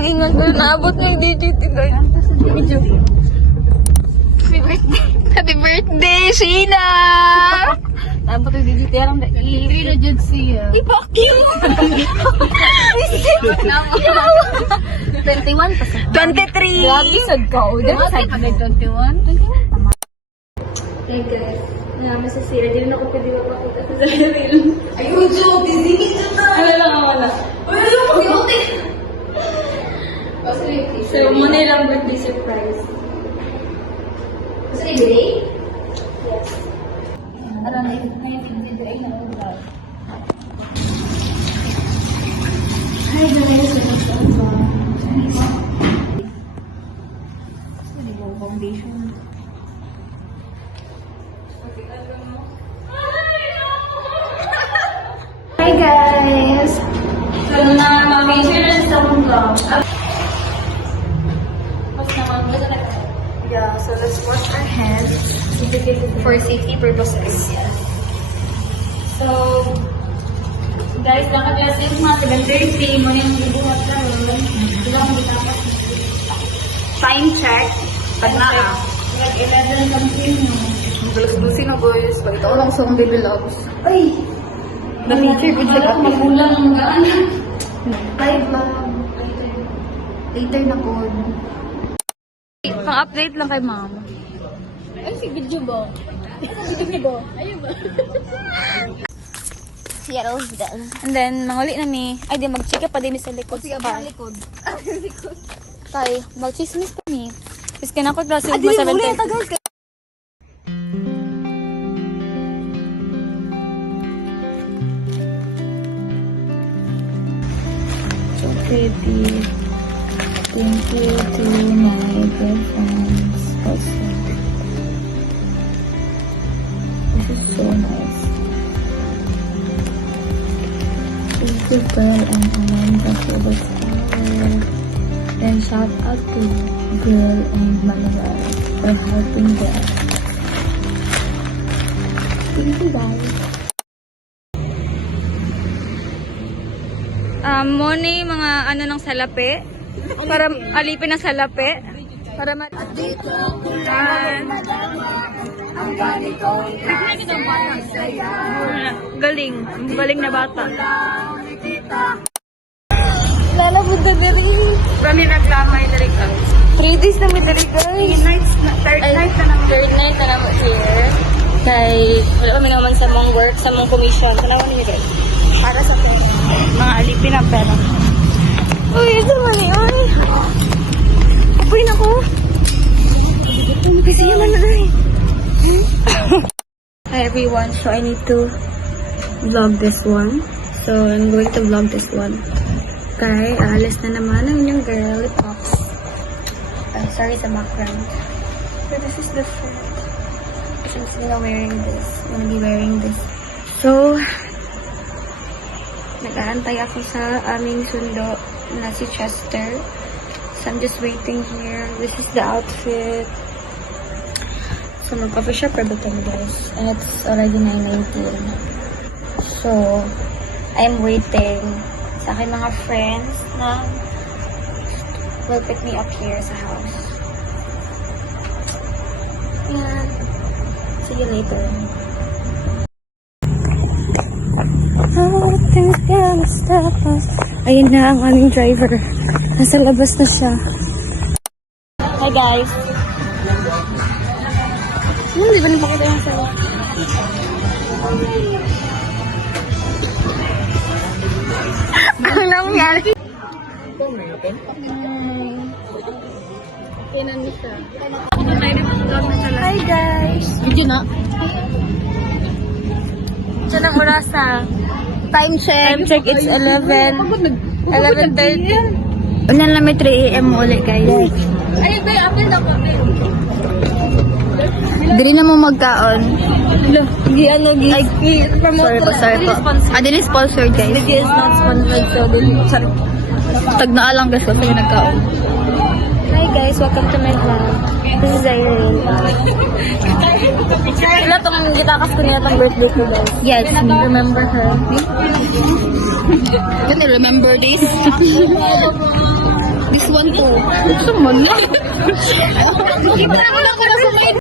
ang ingat ko. Naabot ng digit, guys. Video. Happy birthday. Happy birthday, Sheena! Naabot ng digit. Yarang Hindi na dyan siya. Fuck you! 21 pa sa 23! Grabe, sad ka. O, dyan sad ka. 21? Hey guys, naman sa sira. Di na ako pwede mapakita sa sarili. Ayun, Joe! Busy ka na! Ano lang ako na? Ayun, mag-iuti! So, muna lang birthday surprise. Gusto niyo birthday? Yes. Ano na yun? Ngayon, birthday na ako daw. Hi guys, welcome back. Hindi mo foundation. Hi guys! So, na-major na sa mundo. Yeah, so let's wash our hands for safety purposes. So, guys, nakadress yung mga 7:30. Muna yung ibuhat na rin. Hindi akong gitapas. Time check. Pag na nag-11 something. Dulas-dusin na guys. Balita ko lang sa akong baby loves. Ay! Na-teacher ko siya. Magulang mo gaan. 5 lang. Later na po. Pang-update lang kay mama. Ay, si video ba? Video ba? Ayun ba? Seattle's done. And then, manguli na mi. Ay, di, mag-check pa din mi sa likod. Sige, sa car. likod. Tay, mag-chismis pa mi. Tapos kinakot klase Ah, mo di sa muli 7:30. ito guys. So pretty. Thank you to my dear friends. Also. This is so nice. Thank you, girl and Amanda, for the flower. And shout out to girl and Manuel for helping them. Thank you, guys. Muna yung mga ano ng salapi. Para alipin ng salapi. Para galing. Galing na bata. Lalabog na diri. Kami naglamay na rin kami. 3 days na may diri guys. Third night na naman. Third night na naman here. Kay, wala kami naman sa mong work, sa mong commission. Tanawan niyo guys. Para sa pera. Mga alipin ng pera. Uy, ito naman yun. Uy, naku. Kasi yaman na rin. Hi everyone, so I need to vlog this one. So I'm going to vlog this one. Okay, alis na naman ang inyong girl pops. Sorry sa background. So this is the shirt. I'm still wearing this. I'm gonna be wearing this. So, nag-aantay ako sa aming sundo na si Chester. So I'm just waiting here. This is the outfit. So magpa-shop pa kami guys. And it's already 9:19. So, I'm waiting sa aking mga friends na will pick me up here sa house. Yeah. See you later. Nothing's gonna stop us. Ayun na ang aming driver. Nasa labas na siya. Hi guys. Di ba napakita yung sayo? Ano nangyari? Hi guys. Video na. Diyan ang oras na. Time check. Time check, it's 11:30. Unan lang may 3 AM ulit guys. Ay, bay, apil na ko. Dili na mo magkaon. Gi ano, gi. Ay, sorry po. Din is sponsored guys. Gi is not sponsored, so sorry. Tag na lang guys kasi nagkaon. Hi guys, welcome to my vlog. This is Irene. Wala tong gitakas ko nila tong birthday ko guys. Yes, remember her. Can you remember this? This one too. Ito mo na. Kita na ko lang sa may